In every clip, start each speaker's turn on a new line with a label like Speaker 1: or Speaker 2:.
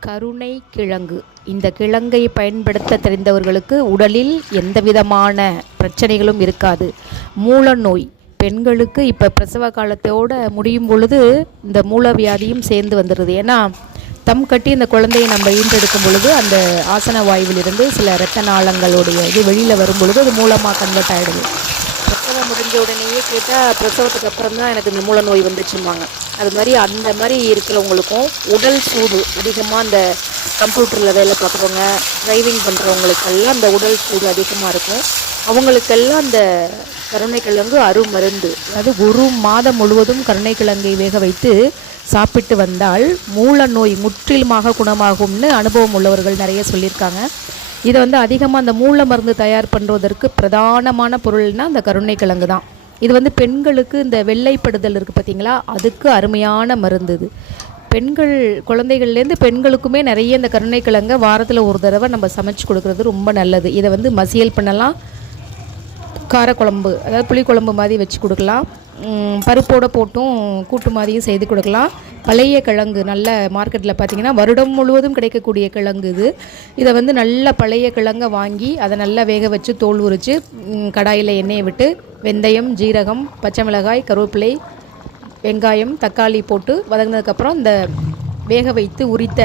Speaker 1: கருணை கிழங்கு இந்த கிழங்கை பயன்படுத்த தெரிந்தவர்களுக்கு உடலில் எந்த விதமான பிரச்சனைகளும் இருக்காது. மூல நோய் பெண்களுக்கு இப்போ பிரசவ காலத்தோட முடியும் பொழுது இந்த மூலவியாதியும் சேர்ந்து வந்துடுது ஏன்னா தம் கட்டி இந்த குழந்தையை நம்ம ஈன்றெடுக்கும் பொழுது அந்த ஆசன வாயுவிலிருந்து சில இரத்த நாளங்களுடைய இது வெளியில் வரும் பொழுது அது மூலமாக கன்வெர்ட் ஆகிடுது பிரசவம் முடிஞ்ச உடனேயே கேட்டால் பிரசவத்துக்கு அப்புறம் தான் எனக்கு இந்த மூல நோய் வந்துச்சும்பாங்க. அது மாதிரி அந்த மாதிரி இருக்கிறவங்களுக்கும் உடல் சூடு அதிகமாக அந்த கம்ப்யூட்டரில் வேலை பார்க்குறவங்க டிரைவிங் பண்ணுறவங்களுக்கெல்லாம் அந்த உடல் சூடு அதிகமாக இருக்கும். அவங்களுக்கெல்லாம் அந்த கருணைக்கிழங்கு அருமருந்து. அதாவது ஒரு மாதம் முழுவதும் கருணைக்கிழங்கை வேக வைத்து சாப்பிட்டு வந்தால் மூல நோய் முற்றிலுமாக குணமாகும்னு அனுபவம் உள்ளவர்கள் நிறைய சொல்லியிருக்காங்க. இதை வந்து அதிகமாக அந்த மூல மருந்து தயார் பண்ணுறதற்கு பிரதானமான பொருள்னா அந்த கருணைக்கிழங்கு தான். இது வந்து பெண்களுக்கு இந்த வெள்ளைப்படுதல் இருக்குது பார்த்தீங்களா அதுக்கு அருமையான மருந்து இது. பெண்கள் குழந்தைகள்லேருந்து பெண்களுக்குமே நிறைய இந்த கருணைக்கிழங்கை வாரத்தில் ஒரு தடவை நம்ம சமைச்சு கொடுக்குறது ரொம்ப நல்லது. இதை வந்து மசியல் பண்ணலாம். காரக்குழம்பு அதாவது புளிக்குழம்பு மாதிரி வச்சு கொடுக்கலாம். பருப்போடு போட்டும் கூட்டு மாதிரியும் செய்து கொடுக்கலாம். பழைய கிழங்கு நல்ல மார்க்கெட்டில் பார்த்தீங்கன்னா வருடம் முழுவதும் கிடைக்கக்கூடிய கிழங்கு இது. இதை வந்து நல்ல பழைய கிழங்கை வாங்கி அதை நல்லா வேக வச்சு தோல் உரித்து கடாயில் எண்ணெயை விட்டு வெந்தயம் ஜீரகம் பச்சை மிளகாய் கருவேப்பிலை வெங்காயம் தக்காளி போட்டு வதங்கினதுக்கப்புறம் இந்த வேக வைத்து உரித்த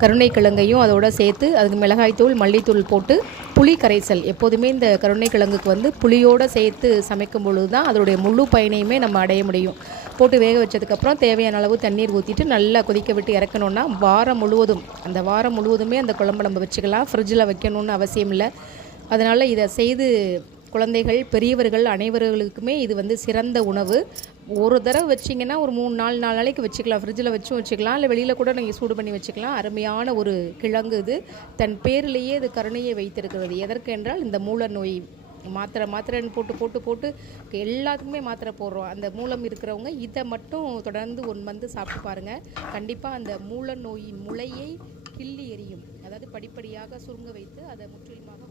Speaker 1: கருணை கிழங்கையும் அதோட சேர்த்து அதுக்கு மிளகாய்த்தூள் மல்லித்தூள் போட்டு புளி கரைசல். எப்போதுமே இந்த கருணைக்கிழங்குக்கு வந்து புளியோடு சேர்த்து சமைக்கும் பொழுது தான் அதோடைய முழு பயனையுமே நம்ம அடைய முடியும். போட்டு வேக வச்சதுக்கப்புறம் தேவையான அளவு தண்ணீர் ஊற்றிட்டு நல்லா கொதிக்க விட்டு இறக்கணுன்னா வாரம் முழுவதும் அந்த வாரம் முழுவதுமே அந்த குழம்பு நம்ம வச்சுக்கலாம். ஃப்ரிட்ஜில் வைக்கணும்னு அவசியம் இல்லை. அதனால் இதை செய்து குழந்தைகள் பெரியவர்கள் அனைவர்களுக்குமே இது வந்து சிறந்த உணவு. ஒரு தடவை வச்சிங்கன்னா ஒரு மூணு நாலு நாலு நாளைக்கு வச்சுக்கலாம். ஃப்ரிட்ஜில் வச்சும் வச்சுக்கலாம். இல்லை வெளியில் கூட நீங்கள் சூடு பண்ணி வச்சுக்கலாம். அருமையான ஒரு கிழங்கு இது. தன் பேரிலேயே இது கருணையை வைத்திருக்கிறது. எதற்கு என்றால் இந்த மூல நோய். மாத்திரை மாத்திரைன்னு போட்டு போட்டு போட்டு எல்லாத்துக்குமே மாத்திரை போடுறோம். அந்த மூலம் இருக்கிறவங்க இதை மட்டும் தொடர்ந்து ஒன் வந்து சாப்பிட்டு பாருங்கள் கண்டிப்பாக அந்த மூல நோயின் முளையை கிள்ளி எரியும் அதாவது படிப்படியாக சுருங்க வைத்து அதை முற்றிலுமாக